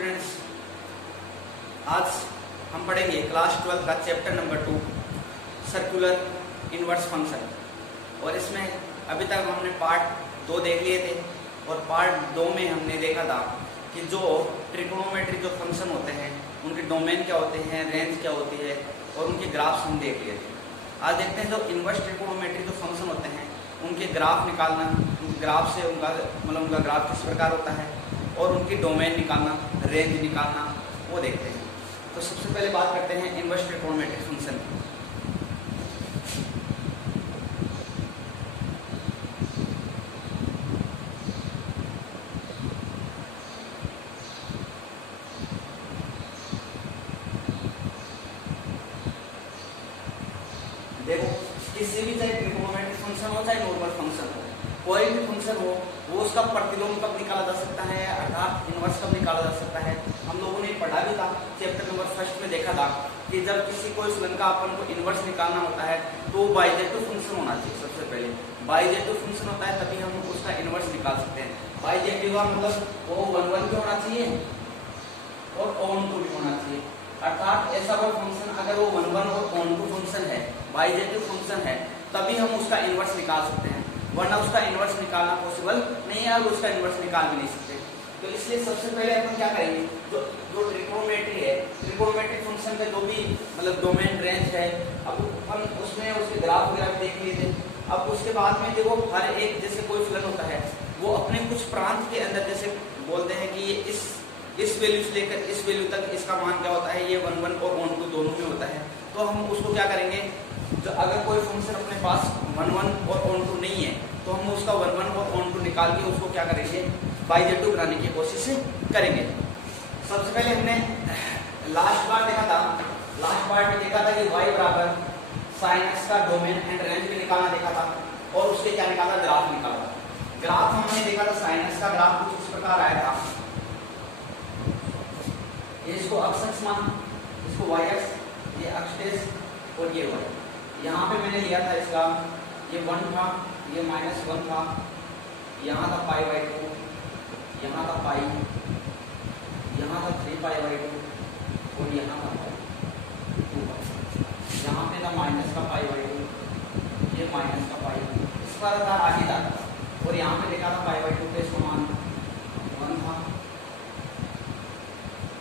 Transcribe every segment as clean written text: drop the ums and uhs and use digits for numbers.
Students, आज हम पढ़ेंगे क्लास 12 का chapter number 2 circular inverse function. और इसमें अभी तक हमने पार्ट 2 देख लिए थे और पार्ट 2 में हमने देखा था कि जो ट्रिग्नोमेट्री जो फंक्शन होते हैं उनके डोमेन क्या होते हैं, रेंज क्या होती है और उनके ग्राफ्स हम देख लिए थे। आज देखते हैं जो इनवर्स ट्रिग्नोमेट्री जो फंक्शन होते हैं उनके ग्राफ निकालना, उनके ग्राफ से उनका ग्राफ किस प्रकार होता है और उनकी डोमेन निकालना, रेंज निकालना, वो देखते हैं। तो सबसे पहले बात करते हैं इनवर्स ट्रिग्नोमेट्रिक फंक्शन की। देखो, किसी भी चाहे ट्रिग्नोमेट्रिक फंक्शन हो चाहे नॉर्मल फंक्शन हो, कोई भी फंक्शन हो, वो उसका प्रतिलोम कब निकाला जा सकता है अर्थात इनवर्स कब निकाला जा सकता है। हम लोगों ने पढ़ा भी था, चैप्टर नंबर 1 में देखा था कि जब किसी कोई फलन का अपन को इनवर्स निकालना होता है तो बाइजेक्टिव फंक्शन होना चाहिए। सबसे पहले बाइजेक्टिव फंक्शन होता है तभी हम उसका इनवर्स निकाल सकते हैं। बाइजेक्टिव का मतलब वो 1 1 भी होना चाहिए और ऑन 2 भी होना चाहिए। अर्थात ऐसा कोई फंक्शन अगर वो 1 1 और ऑन 2 फंक्शन है, बाइजेक्टिव फंक्शन है, तभी हम उसका इनवर्स निकाल सकते हैं, वरना उसका इनवर्स निकालना पॉसिबल नहीं है और उसका इनवर्स निकाल भी नहीं सकते। तो इसलिए सबसे पहले अपन क्या करेंगे, जो ट्रिग्नोमेट्री है, ट्रिग्नोमेट्रिक फंक्शन में जो भी मतलब डोमेन रेंज है, अब हम उसमें उसके ग्राफ वगैरह देख लिए थे। अब उसके बाद में देखो हर एक जैसे कोई फलन होता है वो अपने कुछ प्रांत के अंदर जैसे बोलते हैं कि ये इस वैल्यू से लेकर इस वैल्यू तक इसका मान क्या होता है, ये 1 1 और ऑन 2 दोनों में होता है। तो हम उसको क्या करेंगे, जो अगर कोई फंक्शन अपने पास 1 1 और ऑन 2 नहीं है तो हम उसका 1 1 और ऑन 2 निकाल के उसको क्या करेंगे, बाइजेक्टिव बनाने की कोशिश करेंगे। सबसे पहले हमने लास्ट पार्ट देखा था, लास्ट पार्ट में देखा था कि y बराबर sin x का डोमेन एंड रेंज भी निकालना देखा था और उसके क्या निकाला, ग्राफ निकाला। ग्राफ हमने देखा था साइन x का ग्राफ कुछ इस प्रकार आया था, इसको अक्ष माना, इसको y x, ये अक्ष और ये y। यहाँ पे मैंने लिया था इसका ये 1 था, ये -1 था, यहाँ था π/2, यहाँ था पाई, यहाँ था 3π/2 और यहाँ था 2। यहाँ पे था माइनस का π/2, ये माइनस का π, इस पर था आगे तक। और यहाँ पे देखा था π/2 पे इसका मान 1 था।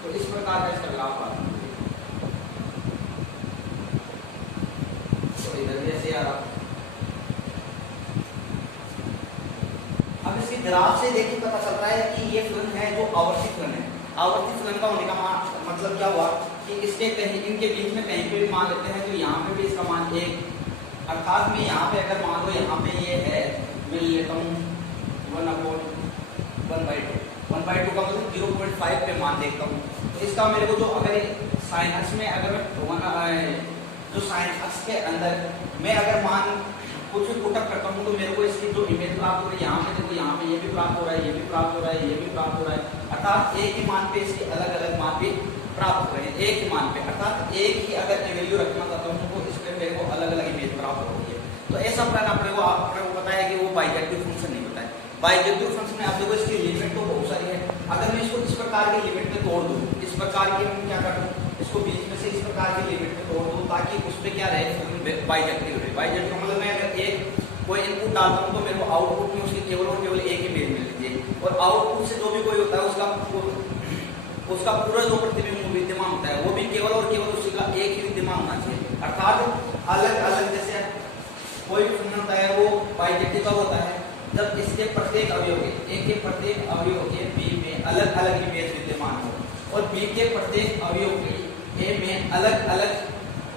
तो इस प्रकार का इसका ग्राफ आता है। तो इधर जैसे आ रहा, अब इसके ग्राफ से देखिए पता चल रहा है कि ये फलन है जो आवर्ती फलन है। आवर्ती फलन का होने का मतलब क्या हुआ कि इसके कहीं इनके बीच में कहीं पे भी मान लेते हैं तो यहाँ पे भी इसका मान 1, अर्थात मैं यहाँ पे अगर मान लो यहाँ पे ये है, मैं लेता हूँ 1/1/2 का मतलब 0.5 पे मान देखता हूँ। तो इसका मेरे को जो अगर साइन अक्ष में अगर मैं जो साइन अक्ष के अंदर मैं अगर मान कुछ भी पुटअप करता हूँ तो मेरे को इसकी जो इमेज प्राप्त हो रही है, यहाँ पे देखो, यहाँ पे ये भी प्राप्त हो रहा है, ये भी प्राप्त हो रहा है, ये भी प्राप्त हो रहा है। अर्थात एक ही मान पे इसके अलग अलग मान भी प्राप्त हो रहे हैं, एक ही मान पे। अर्थात एक ही अगर वैल्यू रखना चाहता हूँ तो इस पे मेरे को अलग अलग इमेज प्राप्त हो रही है। तो ऐसा प्लान आपने को पता है कि वो बाइजेक्टिव फंक्शन नहीं होता है। बाइजेक्टिव फंक्शन में आप देखो इसकी लिमिट तो बहुत सारी है। अगर मैं इसको इस प्रकार की लिमिट में तोड़ दूँ, इस प्रकार की मैं क्या कर दूँ, इसको बीच में से इस प्रकार की लिमिट में तोड़ दूँ ताकि उस पर क्या रहे, बाइजेक्टिव रहे। बाइजेक्टिव मतलब मैं अगर एक कोई इनपुट डालता हूँ तो मेरे को आउटपुट में उसकी केवल और केवल एक इमेज मिल रही है और आउटपुट से जो भी कोई होता है उसका पूरा जो प्रतिबिंब विद्यमान होता है वो भी केवल और केवल उसी का एक ही विद्यमान होना चाहिए। अर्थात अलग अलग जैसे कोई भी फंक्शन होता है वो बाइजेक्टिव कब होता है, जब इसके प्रत्येक अवयव के ए के प्रत्येक अवयव के बी में अलग अलग इमेज विद्यमान हो और बी के प्रत्येक अवयव के ए में अलग अलग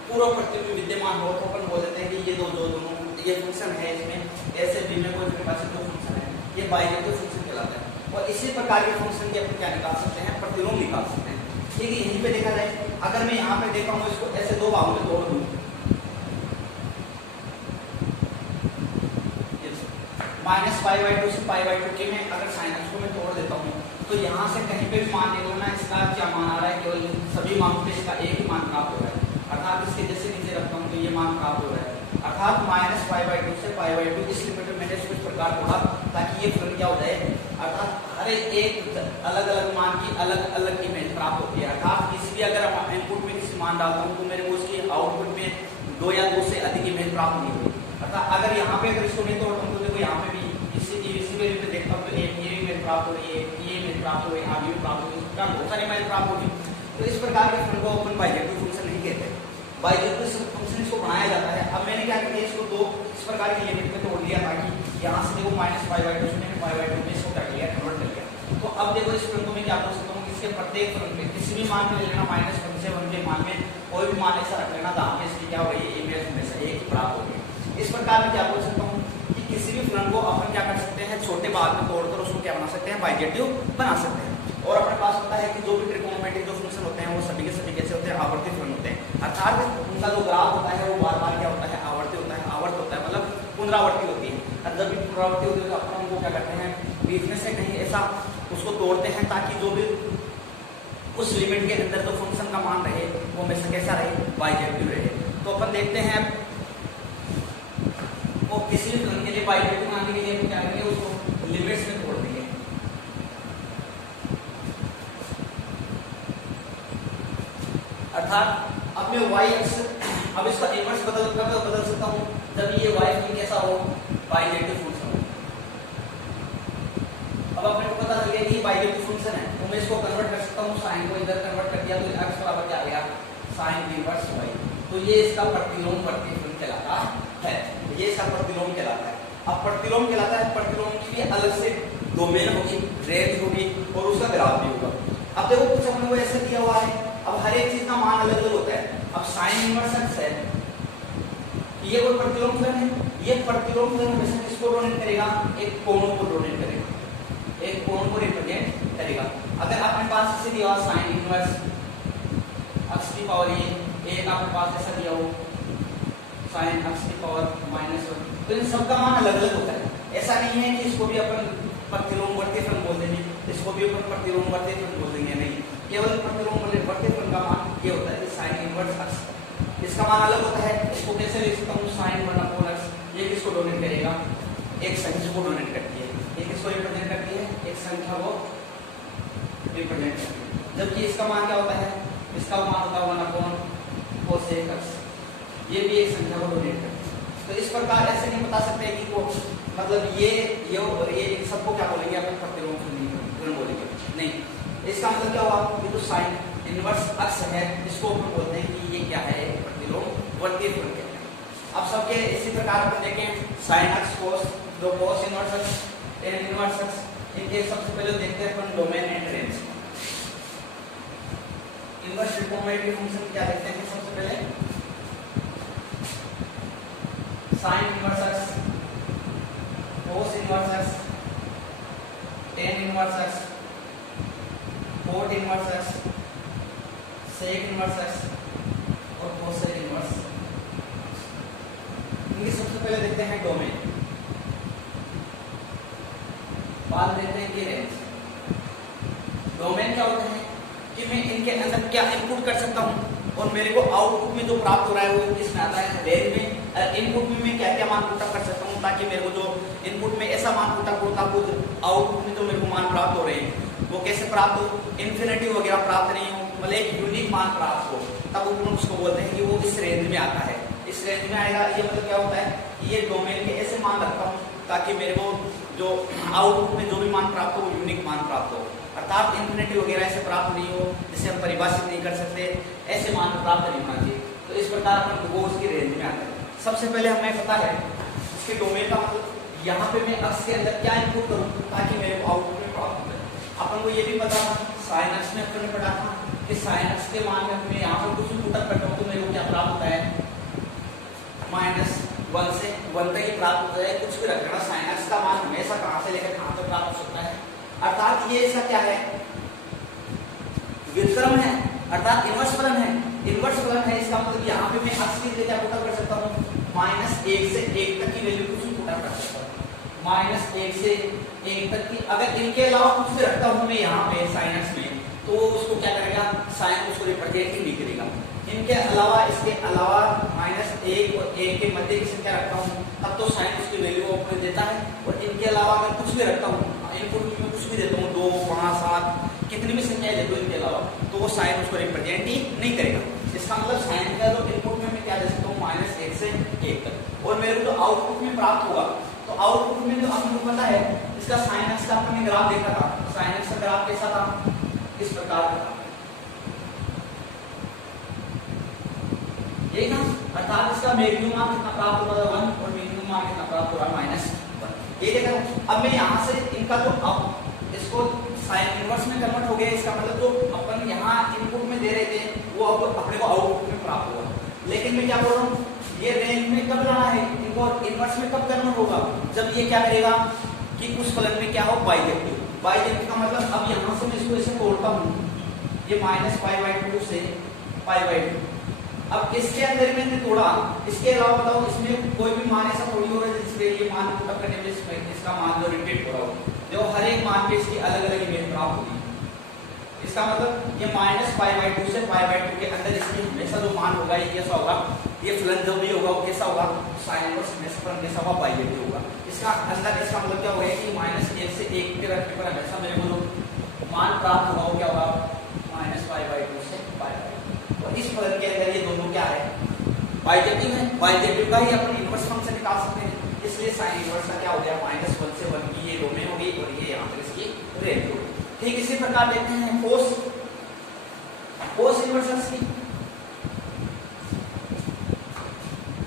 पूर्व प्रतिबिंब विद्यमान हो। तो अपन बोल देते हैं कि ये दोनों ये फंक्शन है, इसमें ऐसे बी में कोई मेरे पास दो फंक्शन है, ये बाइजेक्टिव फंक्शन कहलाता है। और इसी प्रकार के फंक्शन के अपन क्या निकाल सकते हैं, प्रतिलोम निकाल सकते हैं। ठीक है, यहीं पे देखा जाए, अगर मैं यहाँ पे देखा हूँ इसको ऐसे दो भागों में तोड़ दूँ, -π/2 से π/2 के में अगर साइन अक्ष को मैं तोड़ देता हूँ तो यहाँ से कहीं पे भी मान निकलो ना, इसका क्या मान आ रहा है, केवल सभी मानों पे इसका एक ही मान प्राप्त हो रहा है। अर्थात इसके जैसे नीचे रखता हूँ तो ये मान प्राप्त हो रहा है। अर्थात -π/2 से π/2 इस लिमिट में मैंने इसको इस प्रकार तोड़ा ताकि ये फलन क्या हो जाए, अर्थात अरे एक अलग अलग मान की अलग अलग इमेज प्राप्त होती है। अर्थात किसी भी अगर हम इनपुट में किसी मान डालता हूँ तो मेरे को उसकी आउटपुट में 2 या 2 से अधिक इमेज प्राप्त नहीं हुई। अर्थात अगर यहाँ पे अगर इसको नहीं तोड़ता हूँ तो देखो यहाँ पे भी इसी वैल्यू पे देखता हूँ तो ये इमेज प्राप्त हो रही है, ये इमेज प्राप्त हो रही है, आगे भी प्राप्त हो रही है, बहुत सारी इमेज प्राप्त होगी। तो इस प्रकार के फंक्शन को अपन बाइजेक्टिव फंक्शन नहीं कहते। बाइजेक्टिव फंक्शन इसको बनाया जाता है। अब मैंने क्या किया, इसको 2 इस प्रकार की लिमिट में तोड़ दिया ताकि यहाँ से देखो -π/2 से π/2 में इसको क्या किया, कन्वर्ट कर लिया। तो अब देखो इस फंक्शन को मैं क्या बोल सकता हूँ, इसके प्रत्येक फंक्शन में किसी भी मान को ले लेना, -1 से 1 के मान में कोई भी मान ऐसा रख लेना जहाँ पे इसकी क्या हो गई, इमेज हमेशा एक ही प्राप्त हो गई। इस प्रकार में क्या बोल सकता हूँ कि किसी भी फंक्शन को अपन क्या कर सकते हैं, छोटे भाग में तोड़कर उसको क्या बना सकते हैं, बाइजेक्टिव बना सकते हैं। और अपने पास होता है कि जो भी ट्रिग्नोमेट्रिक जो फंक्शन होते हैं वो सभी के सभी कैसे होते हैं, आवर्ती फंक्शन होते हैं। अर्थात उनका जो ग्राफ होता है वो बार बार क्या होता है, आवर्ती होता है। आवर्त होता है मतलब पुनरावृत्ति होती है। और जब भी पुनरावृत्ति होती है तो अपन उनको क्या करते हैं, बीच में से कहीं ऐसा उसको तोड़ते हैं ताकि जो भी उस लिमिट के अंदर जो फंक्शन का मान रहे वो हमेशा कैसा रहे, बाइजेक्टिव रहे। तो अपन देखते हैं वो किसी भी फंक्शन के लिए बाइजेक्टिव मानने के लिए क्या करेंगे, उसको लिमिट्स में तोड़ देंगे। अर्थात अब मैं y एक्स, अब इसका इनवर्स बदल सकता हूँ जब ये y कैसा हो, बाइजेक्टिव फंक्शन हो। अब अपने को पता चल गया कि बाइजेक्टिव फंक्शन है तो मैं इसको कन्वर्ट कर सकता हूँ, साइन को इधर कन्वर्ट कर दिया तो x बराबर क्या आ गया, साइन इनवर्स y। तो ये इसका प्रतिलोमवर्ती फंक्शन कहलाता है, ये इसका प्रतिलोम कहलाता है। अब प्रतिलोम कहलाता है, प्रतिलोम के लिए अलग से डोमेन होगी, रेंज होगी और उसका ग्राफ भी होगा। अब देखो कुछ अपने को ऐसा दिया हुआ है, अब हर एक चीज का मान अलग अलग होता है। अब साइन इनवर्स x है, ये कोई प्रतिलोम फलन है, ये प्रतिलोम फलन हमेशा किसको डोनेट करेगा, एक कोण को डोनेट करेगा, एक कोण को रिप्रेजेंट करेगा। अगर आपके पास इसे दिया हुआ साइन इनवर्स x की पावर ये, एक आपके पास ऐसा दिया हो साइन x की पावर -1, तो इन सबका मान अलग अलग होता है। ऐसा नहीं है कि इसको भी अपन प्रतिलोमवर्ती फलन बोल देंगे, इसको भी अपन प्रतिलोमवर्ती फलन बोल देंगे, नहीं, केवल प्रतिलोमवर्ती फलन का मान ये होता है साइन इनवर्स x, इसका मान अलग होता है। इसको कैसे लिख सकता हूँ, साइन 1/x, ये किसको डोनेट करेगा, एक संख्या को डोनेट करती है, ये किसको रिप्रेजेंट करती है, एक संख्या को रिप्रेजेंट करती है। जबकि इसका मान क्या होता है, इसका मान होता है 1/cos x, ये भी एक संख्या को डोनेट करती है। तो इस प्रकार ऐसे नहीं बता सकते कि वो मतलब ये और ये सबको क्या बोलेंगे, अपन प्रतिलोम फलन बोलेंगे, नहीं। इसका मतलब क्या हुआ, ये तो साइन इनवर्स x है, इसको अपन बोलते हैं कि ये क्या है, प्रतिलोमवर्ती फलन कहते हैं। अब सबके इसी प्रकार अपन देखें, साइन x cos, दो cos inverse x, tan inverse x, इनके सबसे पहले देखते हैं अपन domain and range. Inverse trigonometric function क्या देखते हैं, सबसे पहले sine inverse x, cos inverse x, tan inverse x, cot inverse x, sec inverse x और cosec इनवर्स। इनके सबसे पहले देखते हैं डोमेन, बाद देखते हैं कि रेंज। डोमेन क्या होता है कि मैं इनके अंदर क्या इनपुट कर सकता हूँ और मेरे को आउटपुट में जो प्राप्त हो रहा है वो किसमें आता है, रेंज में। इनपुट में मैं क्या क्या मान पुटअप कर सकता हूँ ताकि मेरे को जो इनपुट में ऐसा मान पुटअप होता हो, आउटपुट में जो मेरे को मान प्राप्त हो रहे हैं वो कैसे प्राप्त हो, इन्फिनिटी वगैरह प्राप्त नहीं हो, मतलब एक यूनिक मान प्राप्त हो, तब अपन उसको बोलते हैं कि वो इस रेंज में आता है। इस रेंज में आएगा, ये मतलब क्या होता है, ये डोमेन के ऐसे मान रखता हूँ ताकि मेरे को जो आउटपुट में जो भी मान प्राप्त हो वो यूनिक मान प्राप्त हो। अर्थात इन्फिनिटी वगैरह ऐसे प्राप्त नहीं हो जिसे हम परिभाषित नहीं कर सकते, ऐसे मान प्राप्त नहीं होना चाहिए। तो इस प्रकार अपन वो उसकी रेंज में आते हैं। सबसे पहले हमें पता है इसके डोमेन का मतलब, यहाँ पे मैं x के अंदर क्या इनपुट करूँ ताकि मेरे को आउटपुट में प्राप्त हो। अपन को ये भी पता था साइन x में अपन ने पढ़ा था कि साइन x के मान में मैं यहाँ पर कुछ पुटअप करता हूँ तो मेरे को क्या प्राप्त होता है, -1 से 1 तक ही प्राप्त होता है। कुछ भी रखना, साइन x का मान हमेशा कहाँ से लेकर कहाँ तक प्राप्त हो सकता है। अर्थात ये इसका क्या है, व्युत्क्रम है, अर्थात इनवर्स फलन है। इनवर्स फलन है, इसका मतलब यहाँ पे मैं x की जगह पुटअप कर सकता हूँ, -1 से 1 तक की वैल्यू कुछ पुटअप कर सकता हूँ, -1 से 1 तक की। अगर इनके अलावा कुछ भी रखता हूँ मैं यहाँ पे साइन x में, तो उसको क्या करेगा, साइन उसको रिप्रेजेंट ही नहीं करेगा। इनके अलावा, इसके अलावा -1 और 1 के मध्य की संख्या रखता हूँ तब तो साइन उसकी वैल्यू को देता है। और इनके अलावा अगर कुछ भी रखता हूँ, इनपुट में कुछ भी देता हूँ 2, 5, 7 कितनी भी संख्याएं देता हूँ इनके अलावा, तो वो साइन उसको रिप्रेजेंट ही नहीं करेगा। इसका मतलब साइन का जो इनपुट में मैं क्या दे सकता हूँ -1 से 1 तक, और मेरे को जो आउटपुट में प्राप्त होगा, तो आउटपुट में जो आपको पता है इसका साइन एक्स का आपने ग्राफ देखा था, साइन एक्स का ग्राफ कैसा था, इस प्रकार का था, यही ना, अर्थात इसका मैक्सिमम मान कितना प्राप्त हो रहा है 1 और मिनिमम मान कितना प्राप्त हो रहा है -1। ये देखा। अब मैं यहाँ से इनका जो अब इसको साइन इनवर्स में कन्वर्ट हो गया, इसका मतलब जो अपन यहाँ इनपुट में दे रहे थे वो अब अपने को आउटपुट में प्राप्त होगा। लेकिन मैं क्या बोल रहा हूँ, ये रेंज में कब लाना है इनको, इनवर्स में कब कन्वर्ट होगा, जब ये क्या करेगा कि उस फलन में क्या हो बाइजेक्टिव। बाइजेक्टिव का मतलब अब यहाँ से मैं इसको ऐसे तोड़ता हूँ, ये -π/2 से π/2। अब इसके अंदर मैंने तोड़ा, इसके अलावा बताओ इसमें कोई भी मान ऐसा थोड़ी हो रहा है जिससे ये मान पुट करने में इसका मान जो रिपीट हो रहा हो, जो हर एक मान पे इसकी अलग अलग इमेज प्राप्त होगी। इसका मतलब ये -π/2 से π/2 के अंदर इसकी हमेशा जो मान होगा ये कैसा होगा, ये फलन जो भी होगा वो कैसा होगा, साइन इनवर्स हमेशा फलन कैसा होगा, बाइजेक्टिव होगा। इसका अंदर इसका मतलब क्या होगा कि -1 से 1 के रखने पर हमेशा मेरे को जो मान प्राप्त होगा वो क्या होगा, -π/2 से π/2। और इस फलन के अंदर ये दोनों क्या है, बाइजेक्टिव है। बाइजेक्टिव का ही अपन इनवर्स फंक्शन निकाल सकते हैं, इसलिए साइन इनवर्स का क्या हो गया, -1 से 1 की ये डोमेन होगी और ये यहाँ पर इसकी रेंज होगी। ठीक इसी प्रकार देखते हैं कोस इनवर्स की।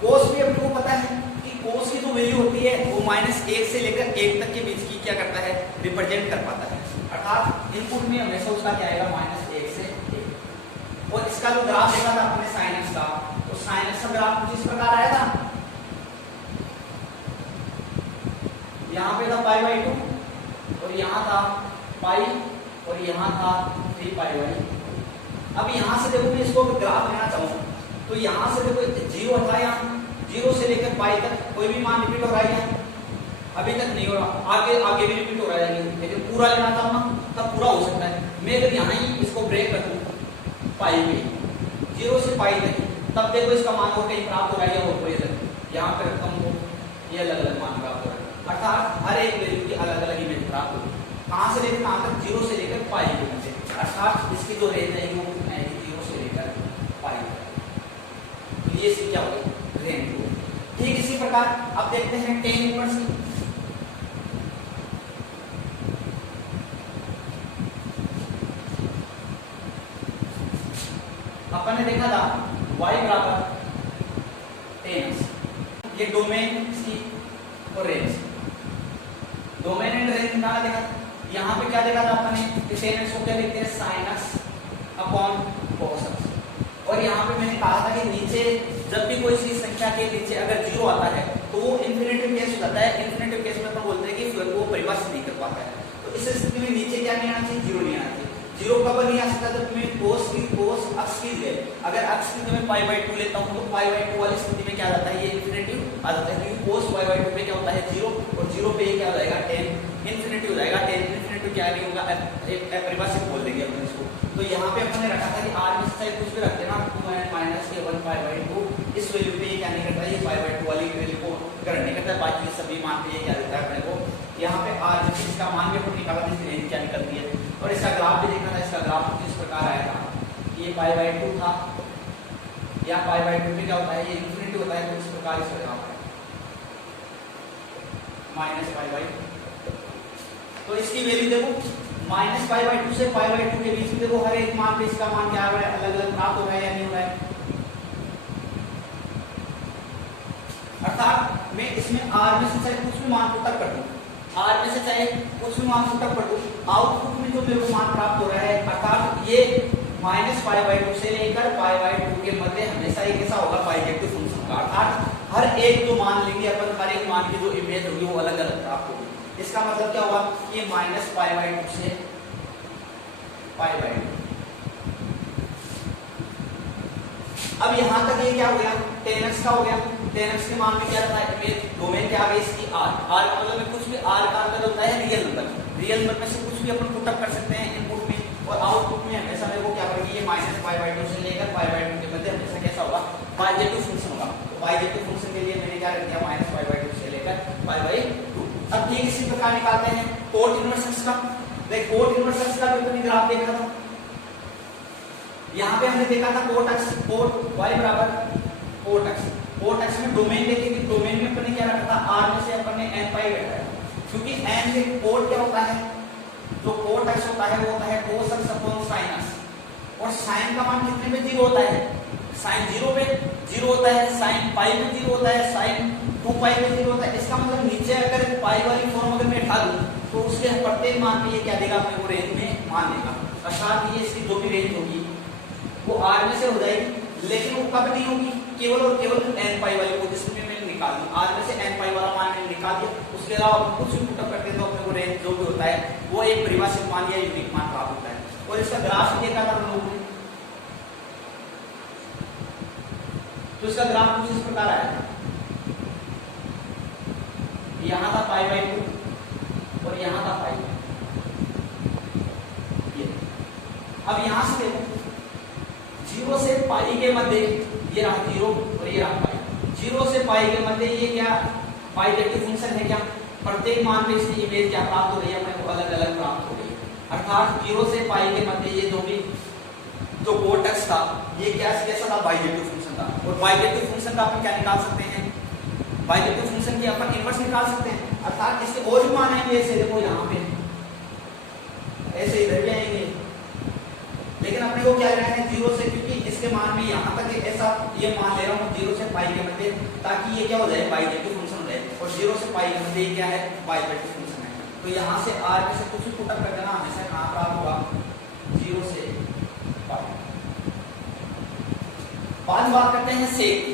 कोस भी अपने को पता है कि कोस की जो वैल्यू होती है वो -1 से लेकर 1 तक के बीच की क्या करता है, रिप्रेजेंट कर पाता है। अर्थात इनपुट में हमेशा उसका क्या आएगा, -1 से 1। और इसका जो ग्राफ देखा था अपने साइन एक्स का, तो साइन एक्स का ग्राफ कुछ इस प्रकार आया था, यहाँ पे था π/2 और यहाँ था पाई और यहाँ था 3π/। अब यहाँ से देखो मैं इसको ग्राफ लेना चाहूँ तो यहाँ से देखो 0 था, यहाँ 0 से लेकर पाई तक कोई भी मान रिपीट हो रहा है क्या, अभी तक नहीं हो रहा, आगे भी रिपीट हो रहा है, लेकिन पूरा लेना चाहूँ ना तब पूरा हो सकता है। मैं अगर यहाँ ही इसको ब्रेक रखूँ पाई में 0 से पाई तक, तब देखो इसका मान और कहीं प्राप्त हो रहा है या और कोई अलग, यहाँ पे रखता हूँ ये अलग अलग मान प्राप्त हो रहा है। अर्थात हर एक वैल्यू की अलग अलग इमेज प्राप्त होगी, कहाँ से लेकर कहाँ तक, 0 से लेकर पाई के नीचे। अर्थात इसकी जो रेंज है वो कितना है, 0 से लेकर पाई तक, ये इसकी क्या होगी, रेंज होगी। ठीक इसी प्रकार अब देखते हैं टेन इनवर्स की। अपन ने देखा था y बराबर 10x, ये डोमेन इसकी और रेंज, डोमेन एंड रेंज निकाला देखा। यहाँ पे क्या देखा था अपन ने, 10x को क्या लिखते हैं, sin x upon cos x। और यहाँ पे मैंने कहा था कि नीचे जब भी कोई चीज संख्या के नीचे अगर 0 आता है तो वो इन्फिनिटिव केस हो जाता है। इन्फिनिटिव केस में अपन बोलते हैं कि फलन को परिभाषित नहीं कर पाता है, तो इस स्थिति में नीचे क्या नहीं आना चाहिए, 0 नहीं आना चाहिए। 0 कब नहीं आ सकता, जब तुम्हें cos अक्ष की है, अगर अक्ष की मैं π/2 लेता हूँ तो π/2 वाली स्थिति में क्या आता है, ये इन्फिनिटिव आ जाता है, क्योंकि cos π/2 पे क्या होता है 0 और 0 पे ये क्या हो जाएगा, tan इन्फिनिटिव हो जाएगा। tan इन्फिनिटिव क्या नहीं होगा, अपरिभाषित बोल देंगे अपन इसको। तो यहाँ पे अपन ने रखा था कि r में से कुछ भी रख देना 2 - -1 π/2, इस वैल्यू पे ये क्या नहीं करता है, ये π/2 वाली वैल्यू को ग्रहण नहीं करता है, बाकी सभी मान पे ये क्या देता है अपने को। यहाँ पे r इसका मान भी अपन निकाला, जिसकी रेंज क्या निकलती है। और इसका ग्राफ भी देखना था, इसका ग्राफ कुछ इस प्रकार आया था, ये π/2 था, या π/2 पे क्या होता है, ये इन्फिनिटी होता है, तो इस प्रकार इसका ग्राफ है -π/2। तो इसकी वैल्यू देखो -π/2 से π/2 के बीच में देखो हर एक मान पे इसका मान क्या आ रहा है, अलग अलग प्राप्त हो रहा है या नहीं हो रहा है। अर्थात मैं इसमें r में से चाहे कुछ भी मान पुट कर दूं, r में से चाहे कुछ भी मान पुट कर दूं, आउटपुट में जो मेरे को मान प्राप्त हो रहा है, अर्थात ये -π/2 से लेकर π/2 के मध्य हमेशा ये कैसा होगा, बाइजेक्टिव फंक्शन का। अर्थात हर एक जो मान लेंगे अपन, हर एक मान की जो इमेज होगी वो अलग अलग प्राप्त होगी। इसका मतलब क्या होगा, ये -π/2 से π/2। अब यहाँ तक ये क्या हो गया, 10x का हो गया। 10x के मान में क्या रहता है, इमेज डोमेन क्या आ गई इसकी r। r का मतलब में कुछ भी r का अंदर होता है रियल नंबर, रियल नंबर में से कुछ भी अपन पुट अप कर सकते हैं इनपुट में, और आउटपुट में हमेशा मेरे को क्या करेगी, ये -π/2 से लेकर π/2 के मध्य हमेशा कैसा होगा, बाइजेक्टिव फंक्शन होगा। तो बाइजेक्टिव फंक्शन के लिए मैंने क्या रख दिया, -π/2 से लेकर π/2। अब ठीक इसी प्रकार निकालते हैं कोट इनवर्स एक्स का। देख कोट इनवर्स एक्स का भी अपने ग्राफ देखा था, यहाँ पे हमने देखा था कोट एक्स कोट y बराबर कोट एक्स। कोट एक्स में डोमेन देखे कि डोमेन में अपने क्या रखा था, r में से अपन ने n पाई रखा है, क्योंकि n के कोट क्या होता है, जो कोट एक्स होता है वो होता है cos x upon sin x, और sin का मान कितने पे 0 होता है, sin 0 पे 0 होता है, sin पाई पे 0 होता है, sin 2 पाई पे 0 होता है। इसका मतलब नीचे अगर पाई वाली फॉर्म अगर मैं उठा दूं तो उसके प्रत्येक मान पे ये क्या देगा, अपने को रेंज में मान देगा, अर्थात ये इसकी जो भी रेंज होगी वो r में से हो जाएगी, लेकिन वो कब नहीं होगी, केवल और केवल n पाई वाली को जिसमें मैंने निकाल दी, r में से n पाई वाला मान मैंने निकाल दिया, उसके अलावा कुछ भी पुटअप करते हैं तो अपने को रेंज जो भी होता है वो एक परिभाषित मान या यूनिक मान प्राप्त होता है। और इसका ग्राफ देखा था हम लोगों ने, तो इसका ग्राफ कुछ इस प्रकार आया, यहाँ था पाई बाई 2 और यहाँ था पाई। अब यहाँ से देखो 0 से पाई के मध्य ये रहा 0 और ये रहा पाई, 0 से पाई के मध्य ये क्या बाइजेक्टिव फंक्शन है, क्या प्रत्येक मान पे इसकी इमेज क्या प्राप्त हो रही है, अपने को अलग अलग प्राप्त हो रही है, अर्थात 0 से पाई के मध्य ये जो कोट एक्स था ये क्या कैसा था, बाइजेक्टिव फंक्शन था। और बाइजेक्टिव फंक्शन का अपन क्या निकाल सकते हैं, बाइजेक्टिव फंक्शन की अपन इनवर्स निकाल सकते हैं, अर्थात इसके और भी मान आएंगे, ऐसे देखो यहाँ पे ऐसे इधर भी आएंगे, लेकिन अपने को क्या लेना है 0 से, क्योंकि इसके मान में यहाँ तक ऐसा ये मान ले रहा हूँ 0 से पाई के मध्य, ताकि ये क्या हो जाए बाइजेक्टिव फंक्शन हो जाए, और 0 से पाई के मध्य क्या है बाइजेक्टिव फंक्शन है। तो यहाँ से r में से कुछ भी पुटअप कर देना, हमेशा कहाँ प्राप्त होगा 0 से पाई। बाद बात करते हैं सेक।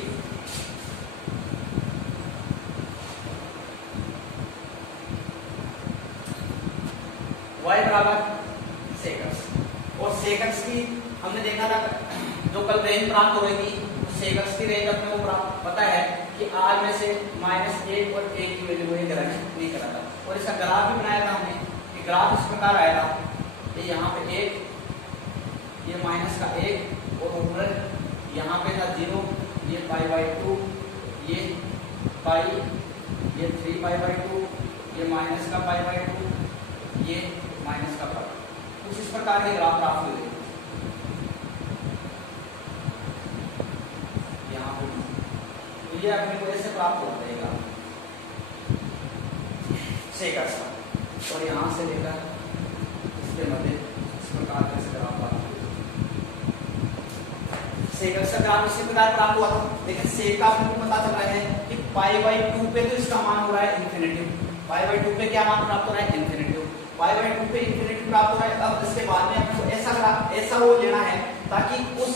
y बराबर सेकंड्स, और सेकंड्स की हमने देखा था जो कल रेंज प्राप्त हो रही थी, सेकंड्स की रेंज अपने को पता है कि r में से -1 और 1 की वैल्यू वही ग्रहण नहीं करा था, और इसका ग्राफ भी बनाया था हमने कि ग्राफ इस प्रकार आएगा, ये यहाँ पे 1, ये माइनस का 1 और ऊपर यहाँ पे था 0, ये पाई बाई 2, ये पाई, ये 3 पाई बाई 2, ये माइनस का पाई बाई 2, ये माइनस का पाई, कुछ इस प्रकार के ग्राफ प्राप्त हुए यहाँ पे, तो ये अपने को ऐसे प्राप्त होता है ग्राफ सेकंड्स का, और यहाँ से लेकर इसके मध्य इस प्रकार का ग्राफ प्राप्त सेकंड्स का ग्राफ इसी प्रकार प्राप्त हुआ था, लेकिन सेक का अपने को पता चल रहा है कि पाई बाई 2 पे तो इसका मान हो रहा है इंफिनिटी, पाई बाई 2 पे क्या मान प्राप्त हो रहा है इंफिनिटी, पाई बाई 2 पे इंफिनिटी प्राप्त हो रहा है। अब इसके बाद में आपको ऐसा वो लेना है ताकि उस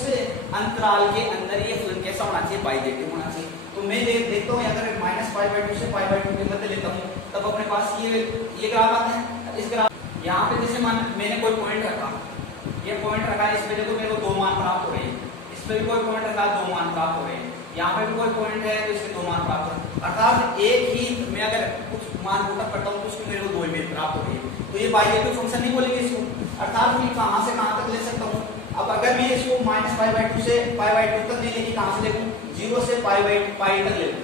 अंतराल के अंदर ये फलन कैसा होना चाहिए, बाइजेक्टिव होना चाहिए। तो मैं देखता हूँ अगर माइनस पाई बाई 2 से पाई बाई 2 के मध्य लेता हूँ, तब अपने पास ये ग्राफ आता है। इस ग्राफ यहाँ पे जैसे मैंने कोई पॉइंट रखा, ये पॉइंट रखा, इस पे देखो मेरे को 2 मान प्राप्त हो रहे हैं, इस पे भी कोई पॉइंट रखा 2 मान प्राप्त हो रहे हैं, यहाँ पे भी कोई पॉइंट है तो इसके 2 मान प्राप्त हो रहे हैं, अर्थात एक ही मैं अगर कुछ मान पुटअप करता हूँ तो उसकी मेरे को 2 इमेज प्राप्त हो रही है, तो ये बाइजेक्टिव फंक्शन नहीं बोलेंगे इसको, अर्थात मैं कहाँ से कहाँ तक ले सकता हूँ। अब अगर मैं इसको माइनस पाई बाई 2 से पाई बाई 2 तक नहीं लेके कहाँ से लेूँ, 0 से पाई तक ले लूँ,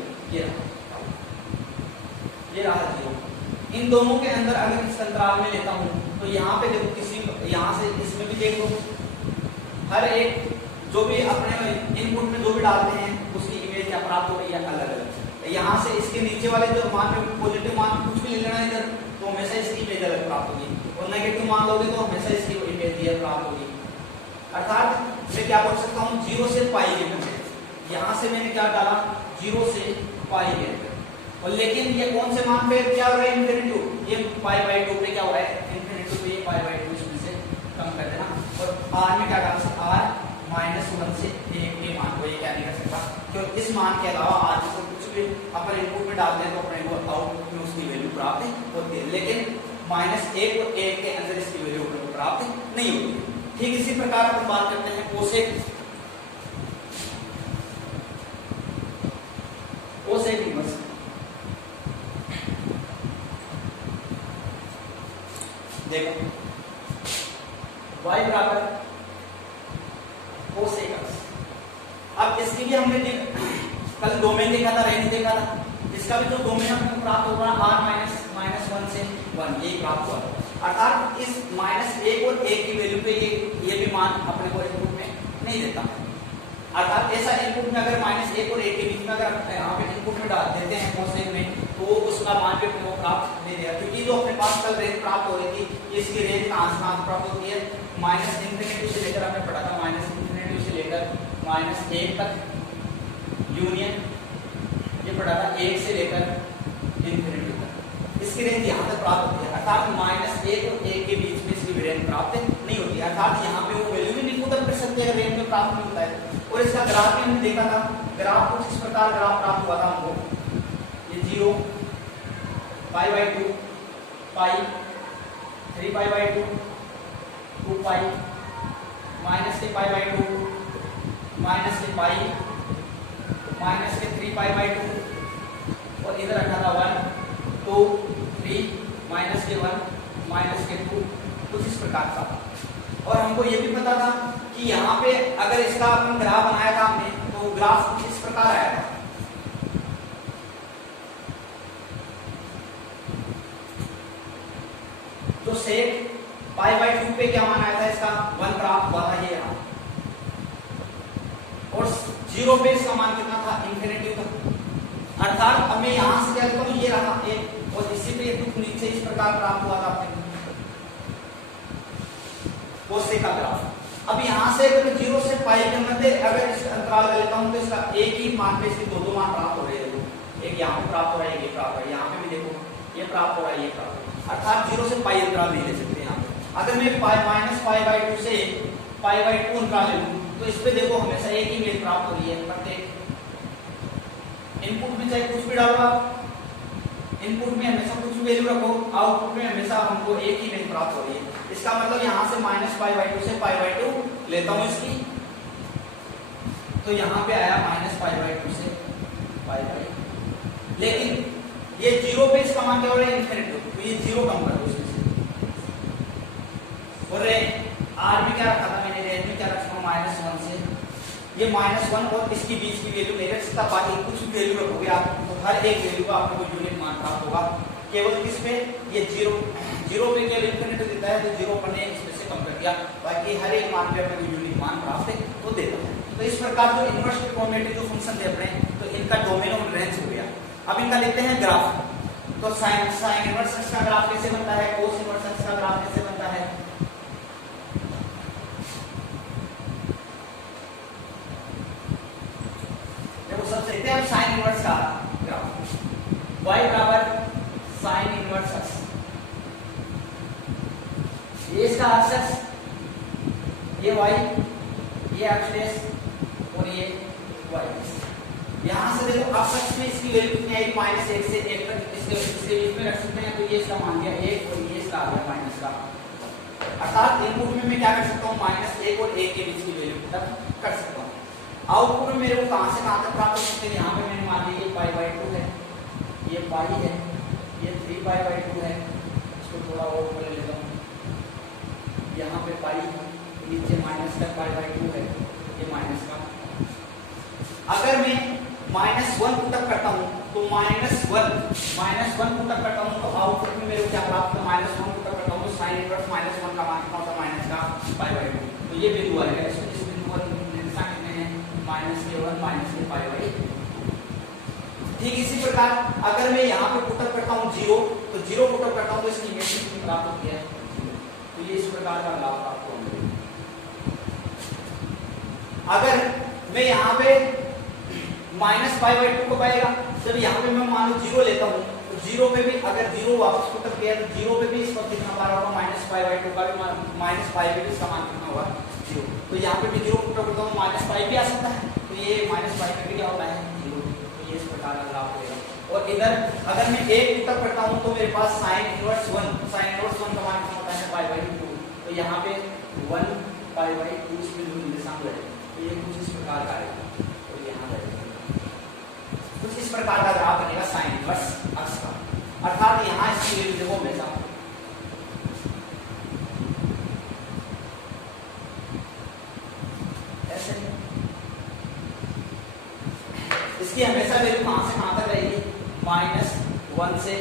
ये रहा 0, इन दोनों के अंदर अगर इस अंतराल में लेता हूँ तो यहाँ पे देखो किसी यहाँ से इसमें भी देख लो, हर एक जो भी अपने इनपुट में जो भी डालते हैं उसकी इमेज क्या प्राप्त हो रही है अलग अलग। यहाँ से इसके नीचे वाले जो मान में पॉजिटिव मान कुछ भी ले लेना इधर तो हमेशा इसकी इमेज अलग प्राप्त होगी, और नेगेटिव मान लोगे तो हमेशा इसकी इमेज यह प्राप्त होगी। अर्थात मैं क्या बोल सकता हूँ 0 से पाई के अंदर, यहाँ से मैंने क्या डाला 0 से पाई के अंदर, और लेकिन ये कौन से मान पे क्या हो रहा है इंफिनिटी, ये पाई बाई 2 पे क्या हो रहा है इंफिनिटी, तो ये पाई बाई 2 इसमें से कम कर देना, और r में क्या डाल सकता r -1 से 1 के मान को ये क्या नहीं कर सकता, क्योंकि इस मान के अलावा r से कुछ भी अपन इनपुट में डाल दें तो अपने को आउटपुट में उसकी वैल्यू प्राप्त होती है, लेकिन -1 और 1 के अंदर इसकी वैल्यू प्राप्त नहीं होती। ठीक इसी प्रकार अपन बात करते हैं कोसेक इनवर्स। देखो y बराबर कोसेक एक्स, अब इसकी भी हमने कल डोमेन देखा था, रेंज देखा था, इसका भी जो डोमेन हमने प्राप्त होगा r -1 -1 से 1 ये प्राप्त हुआ। अर्थात इस -1 और 1 की वैल्यू पे ये भी मान अपने को इनपुट में नहीं देता। अर्थात ऐसा इनपुट में अगर -1 और 1 के बीच में अगर यहाँ पे इनपुट में डाल देते हैं क्वेश्चन में, तो वो उसका मान भी अपने को प्राप्त नहीं देगा, क्योंकि जो अपने पास कल रेंज प्राप्त हो रही थी इसकी रेंज कहाँ से प्राप्त होती है, -∞ से लेकर हमने पढ़ा था -∞ से लेकर -1 तक यूनियन, ये पढ़ा था 1 से लेकर ∞ तक। इसकी रेंज यहाँ तक प्राप्त होती है। अर्थात -1 और 1 के बीच में इसकी रेंज प्राप्त नहीं होती है। अर्थात यहाँ पे वो वैल्यू भी नहीं पुट कर सकते हैं, रेंज में प्राप्त नहीं होता है। और इसका ग्राफ भी हमने देखा था, ग्राफ कुछ इस प्रकार ग्राफ प्राप्त हुआ था हमको, ये 0 π/2 पाई 3π/2 2 पाई माइनस के π/2 माइनस के पाई माइनस के 3π/2 और इधर रखा था 1 2 3 माइनस के 1 माइनस के 2, कुछ इस प्रकार का। और हमको ये भी पता था कि यहाँ पे अगर इसका अपन ग्राफ बनाया था हमने, तो ग्राफ कुछ इस प्रकार आया था। तो सेक π/2 पे क्या मान आया था, इसका 1 प्राप्त हुआ था ये यहाँ, और 0 पे इसका मान कितना था, ∞ था। अर्थात अब मैं यहाँ से क्या करता हूँ, ये रहा 1 और इसी पे कुछ नीचे इस प्रकार प्राप्त हुआ था अपने कोसे का ग्राफ। अब यहाँ से अगर 0 से π के मध्य अगर इस अंतराल का लेता हूँ, तो इसका एक ही मान पे इसके दो मान प्राप्त हो रहे हैं। एक यहाँ पे प्राप्त हो रहा है, ये प्राप्त हो रहा है, यहाँ पे भी देखो ये प्राप्त हो रहा है, ये प्राप्त हो रहा है। अर्थात 0 से π अंतराल नहीं ले सकते यहाँ पे। अगर मैं -π/2 से π/2 अंतराल ले लूँ, तो इस पे देखो हमेशा एक ही वैल्यू प्राप्त हो रही है प्रत्येक इनपुट में, चाहे कुछ भी डालो आप, इनपुट में हमेशा कुछ भी वैल्यू रखो, आउटपुट में हमेशा हमको एक ही वैल्यू प्राप्त हो रही है। इसका मतलब यहाँ से -π/2 से π/2 लेता हूँ इसकी, तो यहाँ पे आया -π/2 से π/2, लेकिन ये 0 पे इसका मान क्या हो रहा है, ∞, तो ये 0 कम कर दो इसमें से। और R में क्या रखा था मैंने, रेंज में क्या रखा हूँ, -1 से, ये -1 और इसकी बीच की वैल्यू नहीं रख सकता, बाकी कुछ भी वैल्यू रखोगे आप, तो हर एक वैल्यू का आपको यूनिट मान प्राप्त होगा। केवल किस पे, ये 0 पे केवल ∞ देता है, तो 0 पर ने इसमें से कम कर दिया, बाकी हर एक मान पे अपने यूनिट मान प्राप्त है वो देता है। तो इस प्रकार जो इनवर्स ट्रिग्नोमेट्री जो फंक्शन थे अपने, तो इनका डोमेन और रेंज हो गया। अब इनका लिखते हैं ग्राफ। तो साइन इनवर्स एक्स का ग्राफ कैसे बनता है, कोस इनवर्स एक्स का ग्राफ कैसे बनता है, देखो सबसे पहले हम साइन इनवर्स का ग्राफ, y बराबर साइन इनवर्स एक्स, ये इसका एक्स, ये y, ये एक्स और ये y। यहाँ से देखो एक्स में इसकी वैल्यू कितनी आएगी, -1 से 1 तक इसके बीच में रख सकते हैं, तो ये इसका मान गया 1 और ये इसका आ गया माइनस का। अर्थात इनपुट में मैं क्या कर सकता हूँ, -1 और 1 के बीच की वैल्यू तक कर सकता हूँ। आउटपुट में मेरे को कहाँ से कहाँ तक प्राप्त हो सकते हैं, यहाँ पे मैंने मान लिया π/2 है, ये पाई है, ये 3π/2 है, इसको थोड़ा और ऊपर ले लेता हूँ, यहाँ पे पाई नीचे माइनस का π/2 है, ये माइनस का। अगर मैं -1 पुटअप करता हूँ, तो -1 पुटअप करता हूँ, तो आउटपुट में मेरे को क्या प्राप्त होगा, -1 पुटअप करता हूँ, तो साइन इनवर्स -1 का मान कितना होता है, माइनस का π/2, तो ये बिंदु आएगा। इस बिंदु पर निशान कितने हैं, -1 -π/2। ठीक इसी प्रकार अगर मैं यहाँ पे पुटअप करता हूँ 0, तो 0 पुटअप करता हूँ, तो इसकी इमेज कितनी प्राप्त होती है, तो ये इस प्रकार का ग्राफ प्राप्त होगा। अगर मैं यहाँ पे -π/2 को पाएगा, जब यहाँ पे मैं मान लो 0 लेता हूँ, तो 0 पे भी अगर 0 वापस पुटअप किया, तो 0 पे भी इस पर कितना बार होगा, -π/2 का भी -π पे भी इसका मान कितना होगा, 0। तो यहाँ पे भी 0 पुटअप करता हूँ, -π भी आ सकता है, तो ये -π पे भी क्या होता है, 0। तो ये इस प्रकार का ग्राफ होगा। और इधर अगर मैं 1 पुटअप करता हूँ, तो मेरे पास साइन इनवर्स 1 का मान कितना होता है, π/2। तो यहाँ पे 1 π/2 इस बिंदु के सामने है, तो ये कुछ इस प्रकार का आएगा, तो यहाँ जाएगा कुछ इस प्रकार का ग्राफ बनेगा साइन इनवर्स एक्स का। अर्थात यहाँ इसकी वैल्यू देखो हमेशा ऐसे, इसकी हमेशा वैल्यू कहाँ से कहाँ तक रहेगी, -1 से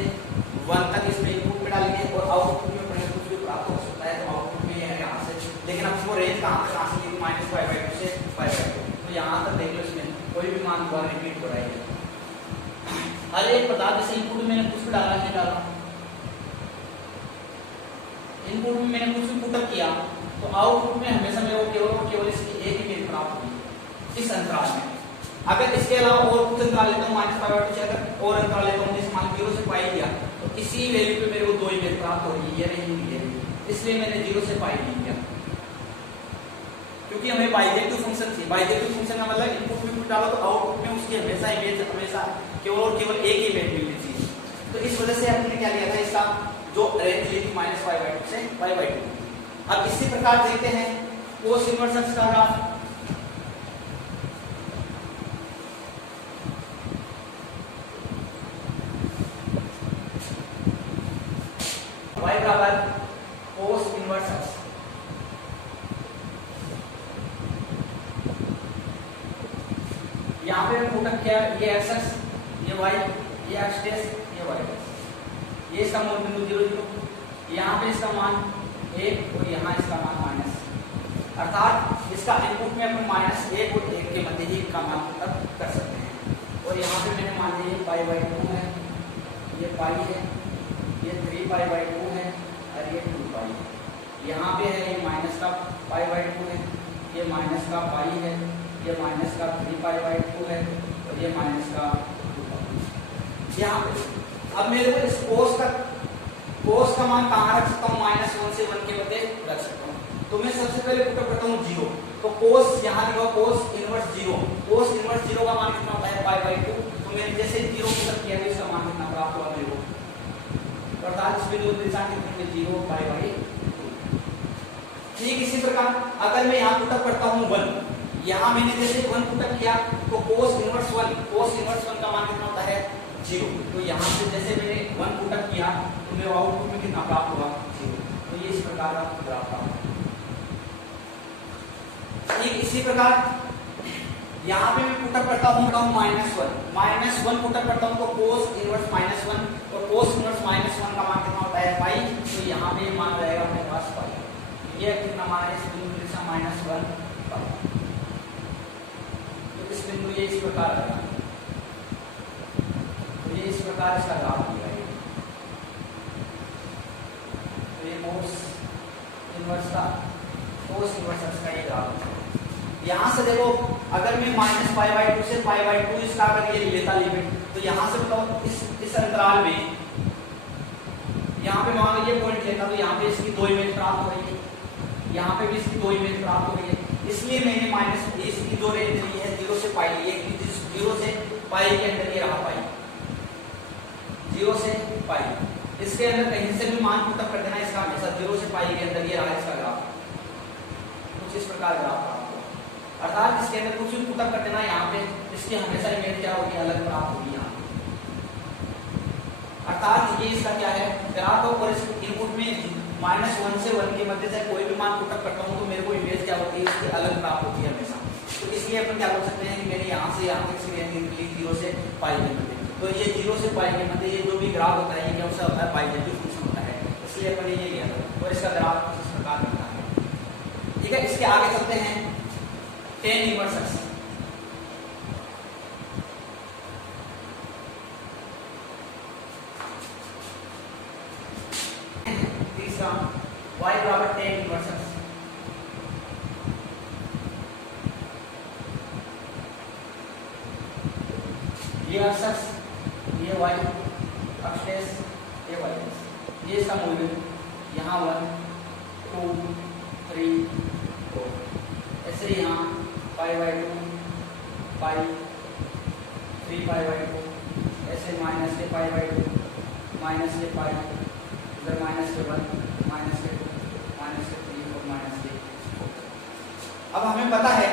1 तक इसमें हर एक पदार्थ जैसे इनपुट में मैंने कुछ भी डाला नहीं डाला, इनपुट में मैंने कुछ भी पुटअप किया तो आउटपुट में हमेशा मेरे को केवल और केवल इसकी एक ही वैल्यू प्राप्त होगी इस अंतराल में। अगर इसके अलावा और कुछ अंतराल लेता हूँ -π/2 से, अगर और अंतराल लेता हूँ जैसे मान 0 से पाई लिया तो इसी वैल्यू पे मेरे को दो ही वैल्यू प्राप्त हो रही है, ये नहीं है, इसलिए मैंने 0 से पाई नहीं लिया, क्योंकि हमें बाइजेक्टिव फंक्शन थी। बाइजेक्टिव फंक्शन का मतलब इनपुट में कुछ डालो तो आउटपुट में उसकी हमेशा इमेज हमेशा केवल और केवल एक ही इमेज मिलनी चाहिए। तो इस वजह से हमने क्या लिया था, इसका जो रेंज ली थी -π/2 से π/2। अब इसी प्रकार देखते हैं कोस इनवर्स एक्स का ग्राफ। y बराबर कोस इनवर्स एक्स, यहाँ पे मैं पुटअप किया ये x, ये y, ये x', ये y', ये इसका मूल बिंदु 0 0, यहाँ पे इसका मान 1 और यहाँ इसका मान -, अर्थात इसका इनपुट में अपन -1 और 1 के मध्य ही का मान पुटअप कर सकते हैं। और यहाँ पे मैंने मान लिया π/2 है, ये पाई है, ये 3π/2 है और ये 2π है। यहाँ पे है ये माइनस का π/2 है, ये माइनस का पाई है, ये माइनस का 3π/2 है और ये माइनस का 2π। यहाँ पे अब मेरे को इस कोस का मान कहाँ रख सकता हूँ, -1 से 1 के मध्य रख सकता हूँ। तो मैं सबसे पहले पुटअप करता हूँ 0, तो कोस यहाँ लिखा कोस इनवर्स 0, कोस इनवर्स 0 का मान कितना होता है π/2। तो मैंने जैसे 0 पुटअप किया इसका मान कितना प्राप्त हुआ मेरे को, अर्थात इस बिंदु पर निशान कितने 0 π/2। ठीक इसी प्रकार अगर मैं यहाँ पुटअप करता हूँ 1, यहाँ मैंने जैसे 1 पुटअप किया तो कोस इनवर्स 1 का मान कितना होता है 0। तो यहाँ से जैसे मैंने 1 पुटअप किया तो मेरे आउटपुट में कितना प्राप्त हुआ 0। तो ये इस प्रकार का ग्राफ प्राप्त हुआ। ठीक इसी प्रकार यहाँ पे मैं पुटअप करता हूँ -1 पुटअप करता हूँ तो कोस इनवर्स -1 और कोस इनवर्स -1 का मान कितना होता है पाई। तो यहाँ पे मान रहेगा अपने पास पाई। ये कितना मान है इस बिंदु -1 पाई। तो इस बिंदु ये इस प्रकार रहेगा, तो ये इस प्रकार इसका ग्राफ दिया है। तो ये कोस इनवर्स का ये ग्राफ है। यहाँ से देखो अगर मैं -π/2 से π/2 इसका अगर ये लेता लिमिट, तो यहाँ से बताओ इस अंतराल में यहाँ पे मान लीजिए पॉइंट लेता तो यहाँ पे इसकी दो इमेज प्राप्त हो रही है, यहाँ पे भी इसकी दो इमेज प्राप्त हो रही है। इसलिए मैंने इसकी जो रेंज ली है 0 से पाई ली है, 0 से पाई के अंदर ये रहा पाई, 0 से पाई इसके अंदर कहीं से भी मान पुटअप कर देना इसका हमेशा 0 से पाई के अंदर ये रहा इसका ग्राफ, कुछ इस प्रकार ग्राफ प्राप्त होगा। अर्थात इसके अंदर कुछ भी पुटअप कर देना यहाँ पे इसकी हमेशा इमेज क्या होगी अलग प्राप्त होगी यहाँ। अर्थात ये इसका क्या है ग्राफ, और इस इनपुट में -1 से 1 के मध्य से कोई भी मान पुटअप करता हूँ तो मेरे को इमेज क्या होती है इसकी अलग प्राप्त होती है हमेशा। तो इसलिए अपन क्या कर सकते हैं कि मैंने यहाँ से यहाँ तक इसकी रेंज ली 0 से पाई के मध्य, तो ये 0 से पाई के मध्य ये जो भी ग्राफ होता है ये क्या होता है बाइजेक्टिव फंक्शन होता है, इसलिए अपन ये लिया था और इसका ग्राफ कुछ इस प्रकार बनता है। ठीक है, इसके आगे चलते हैं tan इनवर्स x। तीसरा y बराबर tan इनवर्स x। ये x, ये y अक्ष, ये y, ये इसका मूल्य यहाँ 1 2 3 4, ऐसे यहाँ π/2 पाई 3π/2, ऐसे माइनस के π/2 माइनस के पाई, इधर माइनस के 1 माइनस के 2 माइनस के 3 और माइनस के 4। अब हमें पता है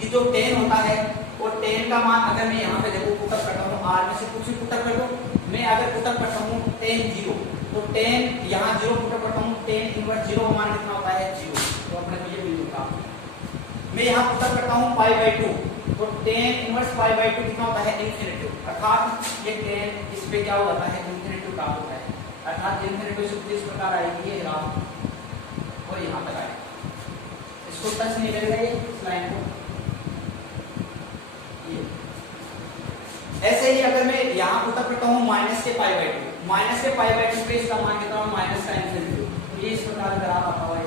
कि जो tan होता है वो tan का मान अगर मैं यहाँ पे देखो पुटअप करता हूँ r में से कुछ भी पुटअप कर दो, मैं अगर पुटअप करता हूँ tan 0 तो tan यहाँ 0 पुटअप करता हूँ tan इनवर्स 0 का मान कितना होता है 0। तो अपने को ये बिंदु प्राप्त, मैं यहाँ पुटअप करता हूँ π/2 तो tan इनवर्स π/2 कितना होता है इन्फिनिटी, अर्थात ये tan इस पे क्या हो जाता है इन्फिनिटी प्राप्त होता है, अर्थात इन्फिनिटी से इस प्रकार आएगी ये ग्राफ और यहाँ तक आएगा। इसको टच नहीं करेगा ये इस लाइन को, ऐसे ही अगर मैं यहाँ पुटअप करता हूँ माइनस के पाई बाई टू, माइनस के पाई बाई टू पे इसका मान कितना हूँ माइनस का इन्फिनिटी, तो ये इस प्रकार ग्राफ आता हुआ है।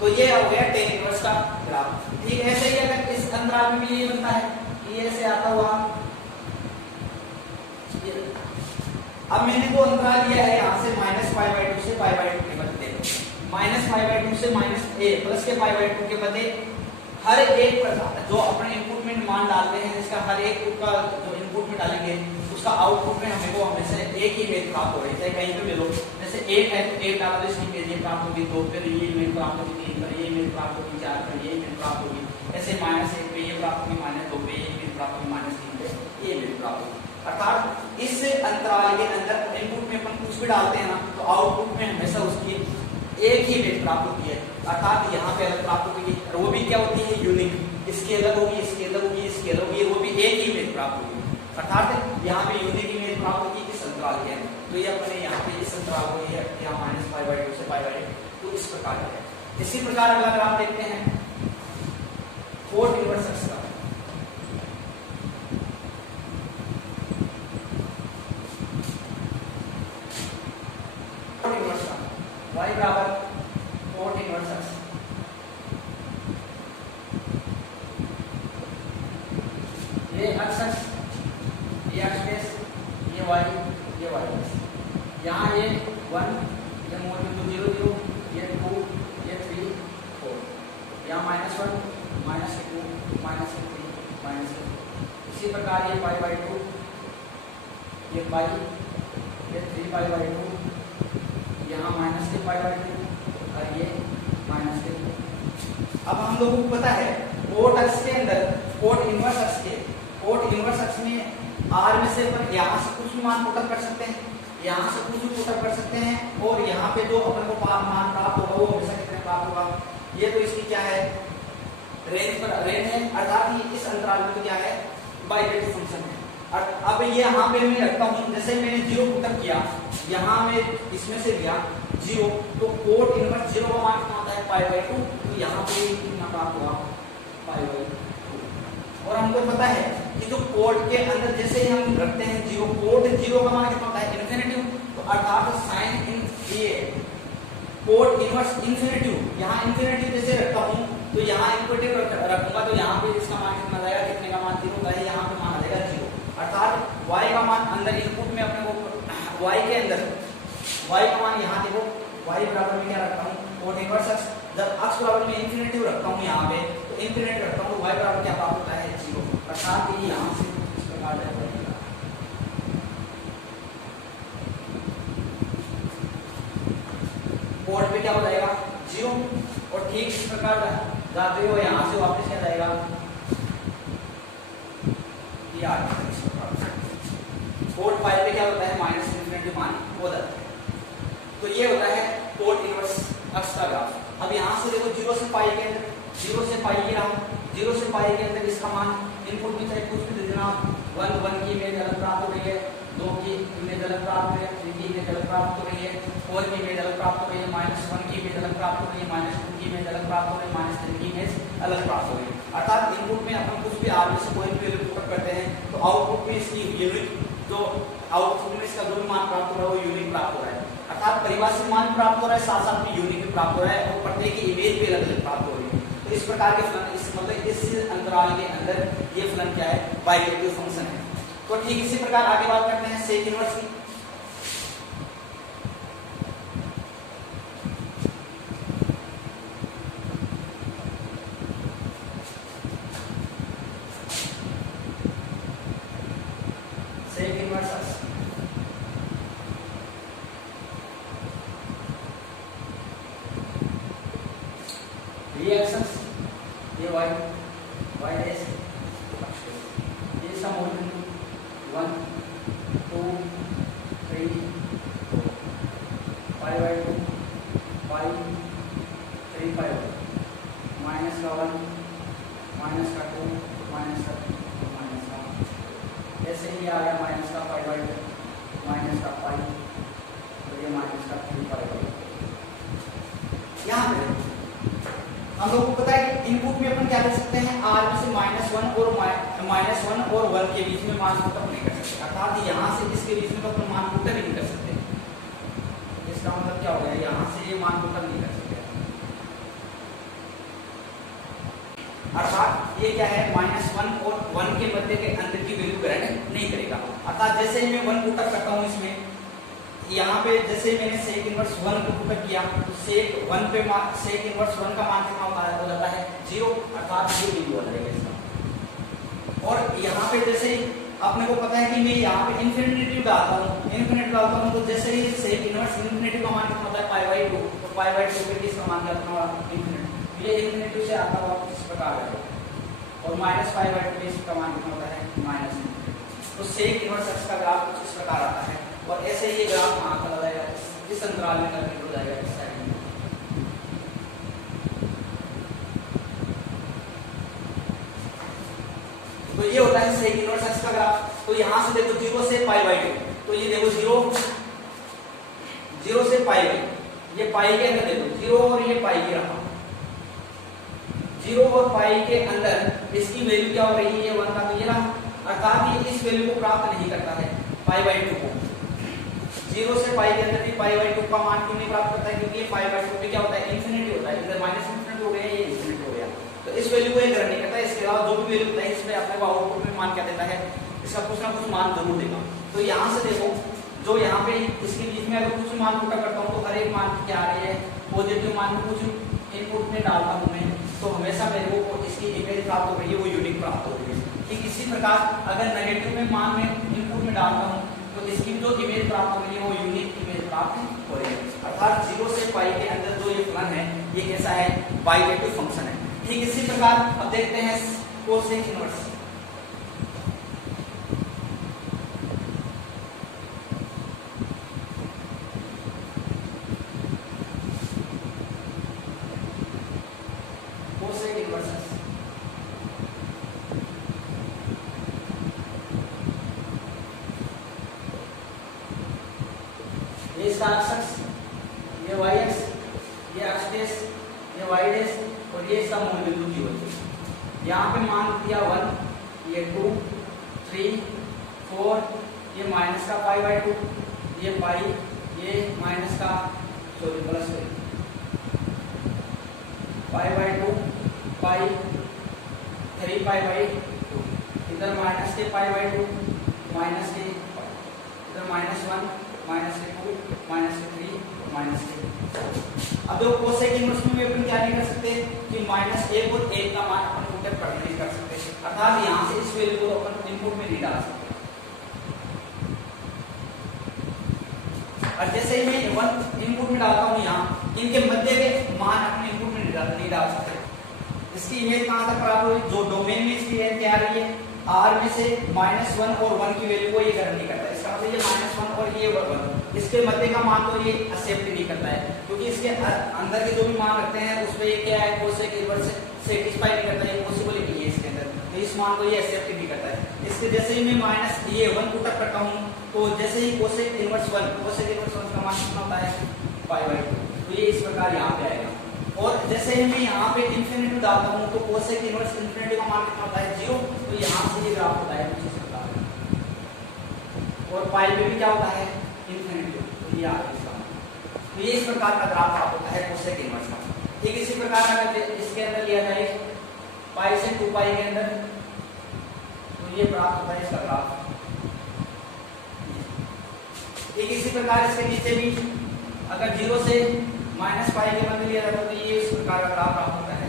तो ये हो गया टेन इनवर्स का ग्राफ। ठीक, ऐसे ही अगर इस अंतराल में भी ये बनता है, ये ऐसे आता हुआ। अब मैंने जो अंतराल लिया है यहाँ से माइनस पाई बाई टू से पाई बाई टू के बदले, माइनस पाई बाई टू से माइनस ए प्लस के पाई बाई टू के बदले हर एक जो अपने इनपुट में मान डालते हैं, इसका हर एक का जो इनपुट में डालेंगे उसका आउटपुट में हमें को हमेशा एक ही इमेज प्राप्त हो रही है, चाहे कहीं पे भी लो। जैसे 8 है तो 8 डालो तो इसकी इमेज ये प्राप्त होगी, 2 पे ये इमेज प्राप्त होगी, 3 पर ये इमेज प्राप्त होगी, 4 पर ये इमेज प्राप्त होगी, ऐसे माइनस 1 पे ये प्राप्त होगी, माइनस 2 पे ये इमेज प्राप्त होगी, माइनस 3 पे ये इमेज प्राप्त होगी। अर्थात इस अंतराल के अंदर इनपुट में अपन कुछ भी डालते हैं ना तो आउटपुट में हमेशा उसकी एक ही इमेज प्राप्त होती है, अर्थात यहाँ पे अलग प्राप्त होगी, और वो भी क्या होती है यूनिक, इसकी अलग होगी, इसकी अलग होगी, इसकी अलग होगी, वो भी एक ही इमेज प्राप्त होगी, अर्थात यहाँ पे यूनिक इमेज प्राप्त होगी इस अंतराल के अंदर। तो ये अपने यहाँ पे इस अंतराल को ये यहाँ माइनस पाई बाई टू से पाई बाई टू, तो इस प्रकार है। इसी प्रकार अगला ग्राफ देखते हैं फोर्थ इनवर्स एक्स का। y बराबर फोर्थ इनवर्स एक्स, ये एक्स एक्स, ये एक्स बेस, ये y बेस, यहाँ ये 1, ये मोड में 2 0 0, ये 2, ये 3 4, यहाँ -1 -2 -3 -2, इसी प्रकार ये पाई बाई 2, ये पाई, ये 3 पाई बाई 2, यहाँ माइनस के पाई बाई 2 और ये माइनस के 2। अब हम लोगों को पता है कोट एक्स के अंदर, कोट इनवर्स एक्स के, कोट इनवर्स एक्स में आर में से पर यहाँ से कुछ भी मान पुटअप कर सकते हैं, यहाँ से कुछ भी पुटअप कर सकते हैं, और यहाँ पे जो अपन को मान प्राप्त होगा वो हमेशा कितने प्राप्त होगा। ये तो इसकी क्या है रेंज पर रेंज है, अर्थात ये इस अंतराल में तो क्या है बाइजेक्टिव फंक्शन है। अब ये यहाँ पे मैं रखता हूँ, जैसे मैंने 0 पुटअप किया, यहाँ में इसमें से लिया 0, तो कोट इनवर्स 0 का मान कितना होता है पाई बाई 2, तो यहाँ पे कितना प्राप्त हुआ पाई बाई 2। और हमको पता है कि जो कोट के अंदर जैसे ही हम रखते हैं 0, कोट 0 का मान कितना होता है इन्फिनिटी, तो अर्थात साइन इन ये कोट इनवर्स इन्फिनिटी, यहाँ इन्फिनिटी जैसे रखता हूँ तो यहाँ इन्फिनिटी रखूंगा तो यहाँ पे इसका मान कितना जाएगा, कितने का मान 0 का है, यहाँ पे मान आ जाएगा 0, अर्थात y का मान अंदर इनपुट में अपने को y के अंदर y का मान यहाँ देखो y बराबर में क्या रखता हूँ कोट इनवर्स एक्स, जब x बराबर में इन्फिनिटी रखता हूँ यहाँ पे तो इन्फिनिटी रखता हूँ तो y बराबर क्या प्राप्त होता है 0, अर्थात ये यहाँ से इस प्रकार जाएगा। कोट पे क्या हो जाएगा 0, और ठीक इस प्रकार जाते हो यहाँ से वापस क्या जाएगा ये आ गया। कोट पाई पे क्या होता है माइनस इन्फिनिटी मान हो जाता है। तो ये होता है कोट इनवर्स एक्स का ग्राफ। अब यहाँ से देखो 0 से पाई के अंदर, 0 से पाई ये रहा, 0 से पाई के अंदर इसका मान इनपुट में चाहे कुछ भी दे देना, 1 की इमेज अलग प्राप्त हो रही है, 2 की इमेज अलग प्राप्त हो रही है, 3 की इमेज अलग प्राप्त हो रही है, 4 की इमेज अलग प्राप्त हो रही है, -1 की इमेज अलग प्राप्त हो रही है, -2 की इमेज अलग प्राप्त हो रही है, -3 की इमेज अलग प्राप्त हो रही है। अर्थात इनपुट में अपन कुछ भी आर में से कोई भी वैल्यू पुट करते हैं तो आउटपुट में इसकी यूनिक जो आउटपुट में इसका जो मान प्राप्त हो रहा है वो यूनिक प्राप्त हो रहा है, अर्थात परिभाषित मान प्राप्त हो रहा है, साथ साथ में यूनिक भी प्राप्त हो रहा है, और प्रत्येक की इमेज भी अलग अलग प्राप्त हो रही है। तो इस प्रकार के फलन इस मतलब इस अंतराल के अंदर ये फलन क्या है बाइजेक्टिव फंक्शन है। तो ठीक इसी प्रकार आगे बात करते हैं सेक इनवर्स की। सेक इनवर्स ये एक्सेस, ये y डैश, ये इसका mode 1 2 3 4 pi by 2 pi 3 pi minus का 1 माइनस का 2 माइनस का 3 माइनस का 1, ऐसे ही आ गया माइनस का पाई बाई 2 माइनस का पाई, तो ये माइनस का 3 पाई बाई। यहाँ पे हम लोग को पता है कि इनपुट में अपन क्या कर सकते हैं, r में से -1 और 1 के बीच में मान पुट नहीं कर सकते, अर्थात यहाँ से इसके बीच में तो अपन मान पुट नहीं कर सकते। इसका मतलब क्या हो गया, यहाँ से ये मान पुट नहीं कर सकते, अर्थात ये क्या है, -1 और 1 के मध्य के अंतर की वैल्यू ग्रहण नहीं करेगा। अर्थात जैसे ही मैं 1 पुट करता हूँ इसमें, यहाँ पे जैसे मैंने सेक इनवर्स 1 को पुट किया तो सेक 1 पे सेक इनवर्स 1 का मान कितना हो जाता है 0, अर्थात ये बिंदु आ जाएगा इसका। और यहाँ पे जैसे अपने को पता है कि मैं यहाँ पे इन्फिनिटी डालता हूँ तो जैसे ही सेक इनवर्स इन्फिनिटी का मान कितना होता है π/2, तो π/2 पे इसका मान कितना होगा इन्फिनिटी, ये इन्फिनिटी से आता हुआ इस प्रकार है, और -π/2 पे इसका मान कितना होता है -, तो सेक इनवर्स x का ग्राफ कुछ इस प्रकार आता है। और ऐसे ही ये ग्राफ कहाँ पर जाएगा, इस अंतराल में कैलकुलेट हो जाएगा इस साइड में। तो ये होता है सेक इनवर्स x का ग्राफ। तो यहाँ से देखो 0 से π/2, तो ये देखो 0 से π, ये पाई के अंदर देखो 0 और ये पाई के रहा, 0 और पाई के अंदर इसकी वैल्यू क्या हो रही है 1 का, तो ये रहा, अर्थात ये इस वैल्यू को प्राप्त नहीं करता है π/2 को। 0 से पाई के अंदर भी π/2 का मान क्यों नहीं प्राप्त करता है, क्योंकि ये π/2 पे क्या होता है इन्फिनिटी होता है, इधर -इन्फिनिटी हो गया, ये इन्फिनिटी हो गया, तो इस वैल्यू को ये ग्रहण नहीं करता है। इसके अलावा जो भी वैल्यू होता है इसमें अपने को आउटपुट में मान क्या देता है, इसका कुछ ना कुछ मान जरूर देगा। तो यहाँ से देखो जो यहाँ पे इसके बीच में अगर कुछ मान पुट करता हूँ तो हर एक मान क्या आ रही है पॉजिटिव मान, कुछ इनपुट में डालता हूँ मैं तो हमेशा मेरे को इसकी इमेज प्राप्त हो रही है, वो यूनिक प्राप्त हो रही है। ठीक इसी प्रकार अगर नेगेटिव में मान में इनपुट में डालता हूँ तो इसकी जो इमेज प्राप्त हो रही है वो यूनिक इमेज प्राप्त हो रही है, अर्थात 0 से पाई के अंदर जो ये फलन है ये कैसा है, बाइजेक्टिव फंक्शन है। ठीक इसी प्रकार अब देखते हैं कोसेक इनवर्स। कोसेक इनवर्स ये इसका अक्ष, ये y अक्ष, ये x डैश, ये y डैश और ये इसका मूल बिंदु की होती है। यहाँ पे मान दिया 1, ये 2, 3, 4, ये माइनस का π/2, ये पाई, ये माइनस का प्लस π/2, पाई 3π/2, इधर माइनस के π/2, माइनस के इधर -1, माइनस के 2, माइनस के 3, माइनस के। अब देखो कोसेक इनवर्स में अपन क्या नहीं कर सकते कि -1 और 1 का मान अपन पुट नहीं कर सकते, अर्थात यहाँ से इस वैल्यू को अपन इनपुट में नहीं डाल सकते। और जैसे ही मैं 1 इनपुट में डालता हूँ यहाँ, इनके मध्य के मान अपने इनपुट में नहीं डाल सकते। इसकी इमेज कहाँ तक प्राप्त हुई, जो डोमेन में इसकी है क्या आ रही है, r में से -1 और 1 की वैल्यू को ये ग्रहण नहीं करता है। इसका मतलब ये -1 और ये 1 इसके मध्य का मान तो ये एक्सेप्ट नहीं करता है, क्योंकि इसके अंदर के जो भी मान रखते हैं उसमें ये क्या है कोसेक इनवर्स सेटिस्फाई नहीं करता है, पॉसिबल ही नहीं है इसके अंदर, तो इस मान को ये एक्सेप्ट नहीं करता है। इसके जैसे ही मैं -1 पुट करता हूँ तो जैसे ही कोसेक इनवर्स 1 का मान कितना होता है π/2, तो ये इस प्रकार यहाँ पे आएगा। और जैसे ही मैं यहाँ पे इन्फिनिटी डालता हूँ तो कोसेक इनवर्स इन्फिनिटी का मान कितना होता है 0, तो यहाँ से ये ग्राफ होता है कुछ इस प्रकार। और पाई पे भी क्या होता है इन्फिनिटी, तो ये आ गया इसका, तो ये इस प्रकार का ग्राफ प्राप्त होता है कोसेक इनवर्स का। ठीक इसी प्रकार अगर इसके अंदर लिया जाए पाई से 2 पाई के अंदर, तो ये प्राप्त होता है इसका ग्राफ। ठीक इसी प्रकार इसके नीचे भी अगर 0 से -पाई के मध्य लिया जाता है तो ये इस प्रकार का ग्राफ प्राप्त होता है।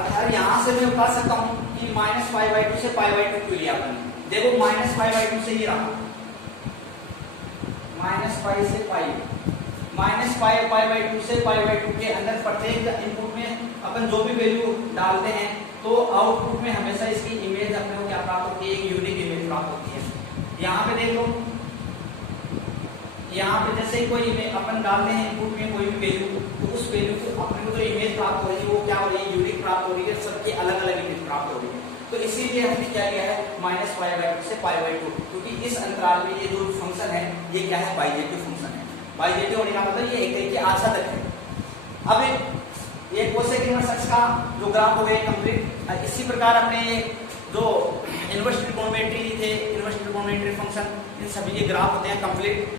अगर यहाँ से मैं बता सकता हूँ कि -π/2 से π/2 क्यों लिया आपने, देखो -π/2 से ही रहा, -पाई से पाई, -π/2 से π/2 के अंदर प्रत्येक इनपुट में अपन जो भी वैल्यू डालते हैं तो आउटपुट में हमेशा इसकी इमेज अपने को क्या प्राप्त होती है, एक यूनिक इमेज प्राप्त होती है। यहाँ पे देख लो, यहाँ पे जैसे कोई अपन डालते हैं इनपुट में कोई भी वैल्यू, तो उस वैल्यू को अपने को जो इमेज प्राप्त हो रही है वो क्या हो रही है, यूनिक प्राप्त हो रही है, सबकी अलग अलग इमेज प्राप्त हो रही है। तो इसीलिए हमने क्या किया है -π/2 से π/2, क्योंकि इस अंतराल में ये जो फंक्शन है ये क्या है बाइजेक्टिव फंक्शन है। बाइजेक्टिव होने का मतलब ये एक तरीके आच्छादक है। अब ये कोसेक इनवर्स एक्स का जो ग्राफ हो गए कंप्लीट। इसी प्रकार अपने जो इनवर्स ट्रिग्नोमेट्री थे, इनवर्स ट्रिग्नोमेट्री फंक्शन, इन सभी के ग्राफ होते हैं कंप्लीट।